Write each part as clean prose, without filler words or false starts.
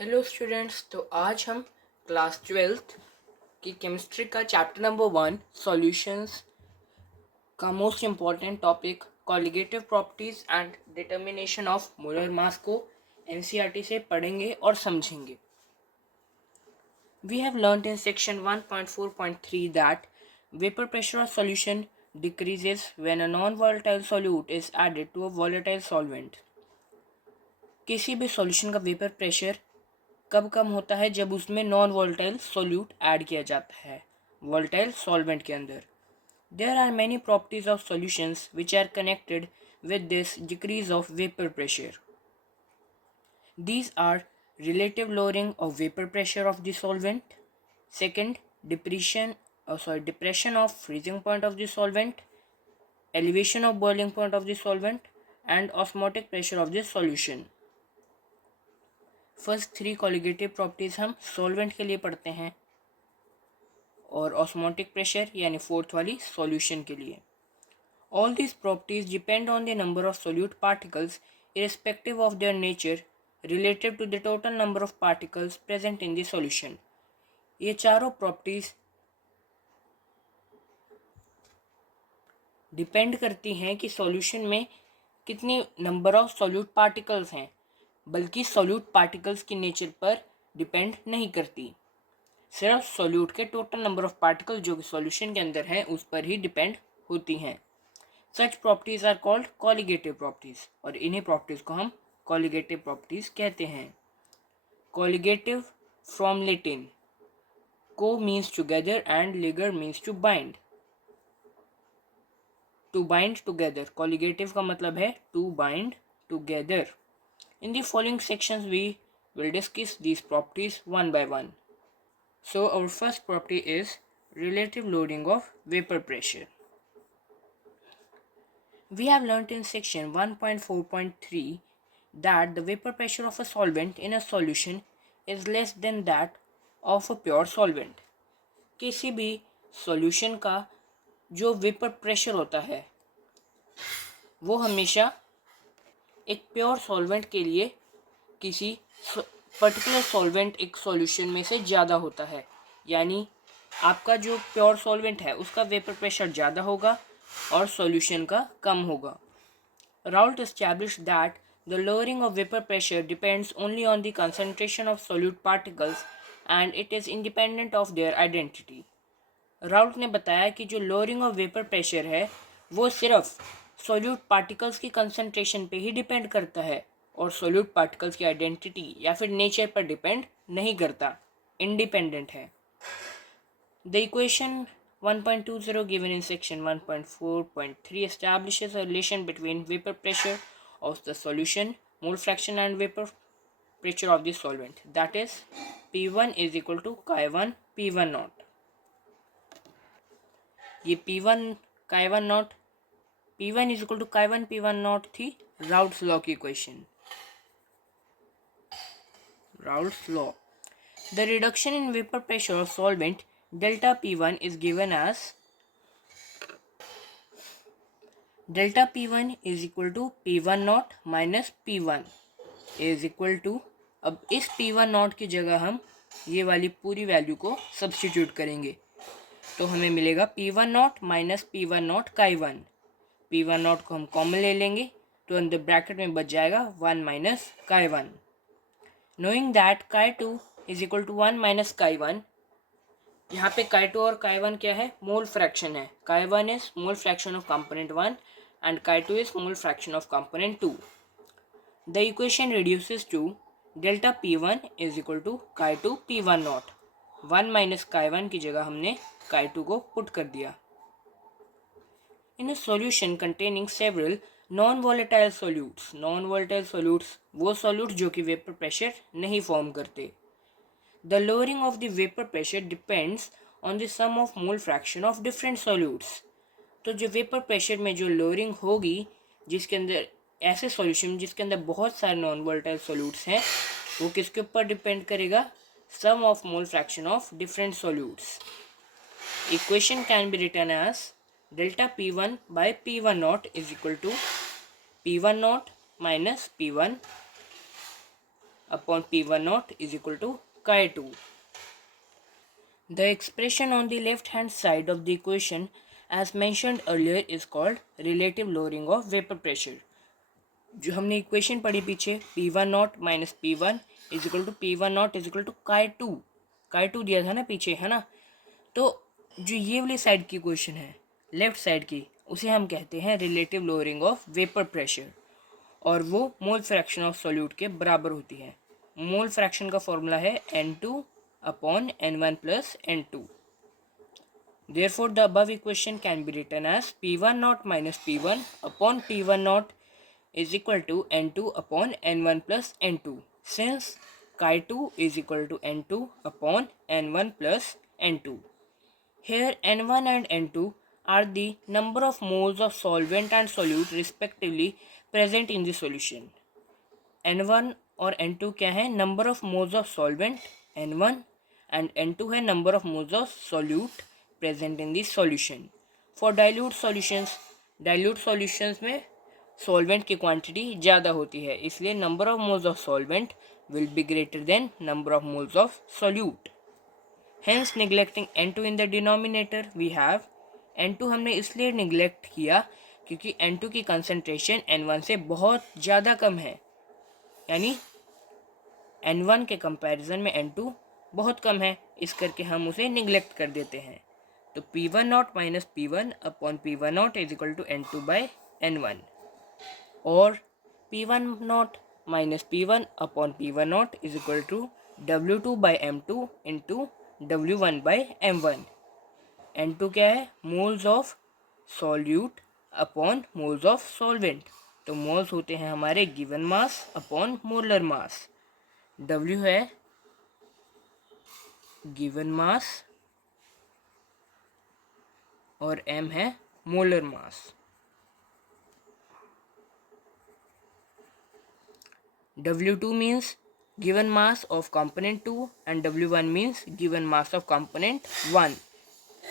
Hello students. तो आज हम क्लास 12th की केमिस्ट्री का चैप्टर नंबर 1 सॉल्यूशंस का most important topic colligative properties and determination of molar mass को एनसीईआरटी से पढ़ेंगे और समझेंगे। We have learnt in section 1.4.3 that vapor pressure of solution decreases when a non-volatile solute is added to a volatile solvent। किसी भी solution का vapour pressure कब कम होता है? जब उसमें नॉन वोलेटाइल सोल्यूट ऐड किया जाता है वोलेटाइल सॉल्वेंट के अंदर। There are many properties of solutions which are connected with this decrease of vapour pressure. These are relative lowering of vapor pressure of the solvent. Second, depression of freezing point of the solvent, elevation of boiling point of the solvent, and osmotic pressure of the solution. First 3 colligative properties हम solvent के लिए पढ़ते हैं और osmotic pressure यानी fourth वाली solution के लिए। All these properties depend on the number of solute particles irrespective of their nature relative to the total number of particles present in the solution. ये चारों प्रॉपर्टीज डिपेंड करती हैं कि solution में कितने नंबर ऑफ सोल्यूट पार्टिकल्स हैं, बल्कि solute particles की नेचर पर डिपेंड नहीं करती। सिर्फ सोल्यूट के टोटल नंबर ऑफ पार्टिकल जो कि सॉल्यूशन के अंदर हैं उस पर ही डिपेंड होती हैं। Such properties are called colligative properties और इन्हीं प्रॉपर्टीज को हम कॉलिगेटिव प्रॉपर्टीज कहते हैं। Colligative from Latin co means together and ligare means to bind. To bind together, colligative का मतलब है to bind together. In the following sections we will discuss these properties one by one. So our first property is relative loading of vapor pressure. We have learnt in section 1.4.3 that the vapor pressure of a solvent in a solution is less than that of a pure solvent. किसी भी solution का जो vapor pressure होता है वो हमेशा एक pure solvent के लिए किसी पर्टिकुलर सॉल्वेंट एक सॉल्यूशन में से ज़्यादा होता है। यानी आपका जो प्योर सॉल्वेंट है उसका वेपर प्रेशर ज़्यादा होगा और सॉल्यूशन का कम होगा। Raoult established that the lowering of vapour pressure depends only on the concentration of solute particles and it is independent of their identity. Raoult ने बताया कि जो लोअरिंग ऑफ वेपर प्रेशर है वो सिर्फ सोल्यूट पार्टिकल्स की कंसंट्रेशन पे ही depend करता है और सोल्यूट पार्टिकल्स की आइडेंटिटी या फिर नेचर पर डिपेंड नहीं करता, इंडिपेंडेंट है। The equation 1.20 given in section 1.4.3 establishes a relation between vapor pressure of the solution, mole fraction and vapor pressure of the solvent, that is P1 is equal to Chi1 P1 naught। ये P1 Chi1 naught P1 is equal to Chi1 P1 naught थी Raoult's law की equation. Raoult's law. The reduction in vapor pressure of solvent delta P1 is given as delta P1 is equal to P1 naught minus P1 is equal to, अब इस P1 naught की जगह हम ये वाली पूरी value को सब्स्टिट्यूट करेंगे तो हमें मिलेगा P1 naught minus P1 naught Chi1। P1 naught को हम कॉमन ले लेंगे तो अंदर ब्रैकेट में बच जाएगा 1 minus Chi1। Knowing that Chi2 is equal to 1 minus Chi1, यहाँ पे Chi2 और Chi1 क्या है? मोल फ्रैक्शन है। Chi1 is mole fraction of component 1 and Chi2 is mole fraction of component 2. The equation reduces to delta P1 is equal to Chi2 P1 naught। 1 minus Chi1 की जगह हमने Chi2 को put कर दिया। In a solution containing several non-volatile solutes, non-volatile solutes वो solute जो कि vapour pressure नहीं फॉर्म करते। The lowering of the vapor pressure depends on the sum of mole fraction of different solutes। तो जो वेपर प्रेशर में जो lowering होगी जिसके अंदर ऐसे सॉल्यूशन जिसके अंदर बहुत सारे नॉन वोलेटाइल सोल्यूट्स हैं वो किसके ऊपर डिपेंड करेगा? Sum of mole fraction of different solutes. Equation can be written as delta P1 by P1 naught is equal to P1 naught minus P1 upon P1 naught is equal to chi 2. The expression on the left hand side of the equation as mentioned earlier is called relative lowering of vapor pressure. जो हमने equation पढ़ी पीछे P1 naught minus P1 is equal to P1 naught is equal to chi two दिया था ना पीछे, है ना। तो जो ये वाली साइड की इक्वेशन है लेफ्ट साइड की, उसे हम कहते हैं relative lowering of vapour pressure, और वो मोल फ्रैक्शन ऑफ सॉल्यूट के बराबर होती है। मोल फ्रैक्शन का फॉर्मूला है N2 upon N1 plus N2। Therefore, the above equation can be written as P1 naught minus P1 upon P1 naught is equal to N2 upon N1 plus N2, since chi 2 is equal to N2 upon N1 plus N2. Here N1 and N2 are the number of moles of solvent and solute respectively present in the solution. N1 और N2 क्या है? Number of moles of solvent N1 and N2 है number of moles of solute present in the solution. For dilute solutions में solvent की quantity ज़्यादा होती है, इसलिए number of moles of solvent will be greater than number of moles of solute. Hence neglecting N2 in the denominator we have N2 हमने इसलिए neglect किया क्योंकि N2 की concentration N1 से बहुत ज़्यादा कम है, यानी N1 के कंपैरिजन में N2 बहुत कम है, इस करके हम उसे निगलेक्ट कर देते हैं। तो P1 naught minus P1 upon P1 naught is equal to N2 by N1, और P1 naught minus P1 upon P1 naught is equal to W2 by M2 into W1 by M1। N2 क्या है? Moles of solute upon moles of solvent. तो moles होते हैं हमारे given mass upon molar mass. W है given mass और M है molar mass. W2 means given mass of component 2 and W1 means given mass of component 1,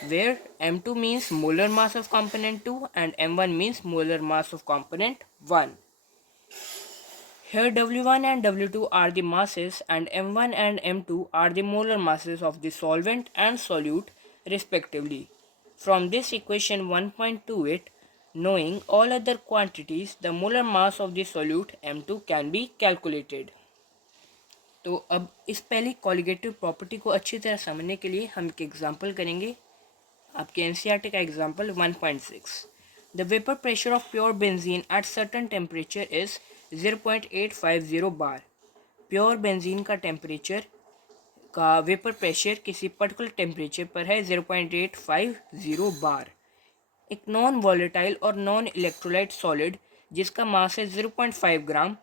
where M2 means molar mass of component 2 and M1 means molar mass of component 1. Here W1 and W2 are the masses and M1 and M2 are the molar masses of the solvent and solute respectively. From this equation 1.28, knowing all other quantities, the molar mass of the solute M2 can be calculated. तो अब इस पहली colligative property को अच्छी तरह समझने के लिए हम एक एग्जांपल करेंगे। आपके एनसीईआरटी का example 1.6। The vapour pressure of pure benzene at certain temperature is 0.850 bar. Pure benzene का टेम्परेचर का वेपर प्रेशर किसी पर्टिकुलर टेम्परेचर पर है 0.850 बार। एक नॉन वॉलेटाइल और नॉन इलेक्ट्रोलाइट सॉलिड जिसका मास है 0.5 ग्राम,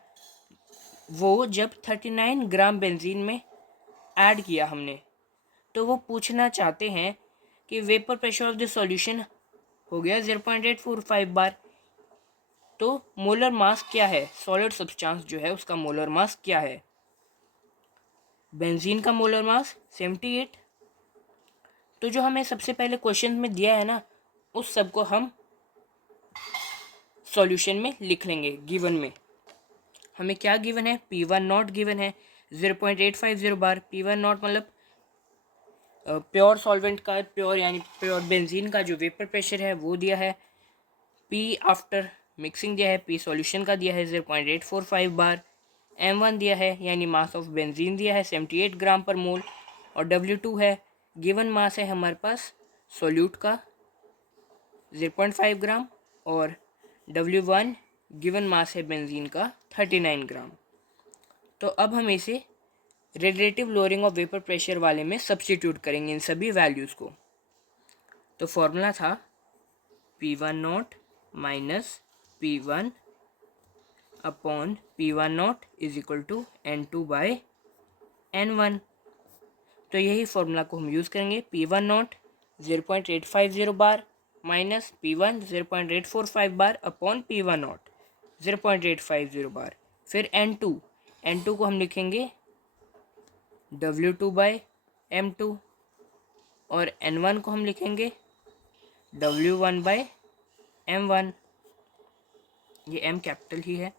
वो जब 39 ग्राम बेंजीन में ऐड किया हमने, तो वो पूछना चाहते हैं कि vapour pressure of the solution हो गया 0.845 बार। तो मोलर मास क्या है? सॉलिड सब्सटेंस जो है उसका मोलर मास क्या है? बेंजीन का मोलर मास 78। तो जो हमें सबसे पहले क्वेश्चन में दिया है ना, उस सब को हम सॉल्यूशन में लिख लेंगे। गिवन में हमें क्या गिवन है? P1 नॉट गिवन है 0.850 बार। P1 नॉट मतलब प्योर सॉल्वेंट का, प्योर यानी प्योर बेंजीन का जो वेपर प्रेशर है वो दिया है। P आफ्टर मिक्सिंग दिया है, P सॉल्यूशन का दिया है 0.845 बार। M1 दिया है यानी मास ऑफ बेंजीन दिया है 78 ग्राम पर मोल, और W2 है गिवन मास है हमारे पास सॉल्यूट का 0.5 ग्राम, और W1 गिवन मास है बेंजीन का 39 ग्राम। तो अब हम इसे relative lowering of vapour pressure वाले में सब्स्टिट्यूट करेंगे इन सभी वैल्यूज़ को। तो फॉर्मूला था P1 naught minus P1 upon P1 naught is equal to N2 by N1। तो यही फॉर्मूला को हम यूज़ करेंगे। P1 naught 0.850 bar minus P1 0.845 bar upon P1 naught 0.850 bar. फिर N2 को हम लिखेंगे W2 बाई M2, और N1 को हम लिखेंगे W1 बाई M1, ये M कैपिटल ही है।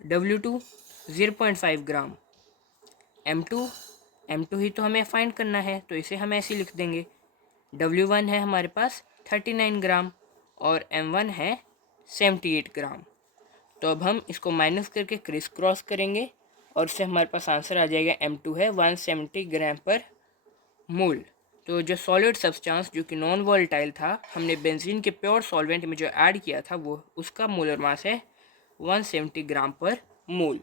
W2 0.5 ग्राम M2 ही तो हमें फाइंड करना है, तो इसे हम ऐसे ही लिख देंगे। W1 है हमारे पास 39 ग्राम और M1 है 78 ग्राम। तो अब हम इसको माइनस करके क्रिस क्रॉस करेंगे और उससे हमारे पास आंसर आ जाएगा M2 है 170 ग्राम पर मोल। तो जो सॉलिड सब्सटेंस जो कि नॉन वोलेटाइल था, हमने बेंजीन के प्योर सॉल्वेंट में जो ऐड किया था वो उसका मोलर मास है 170 ग्राम पर मोल।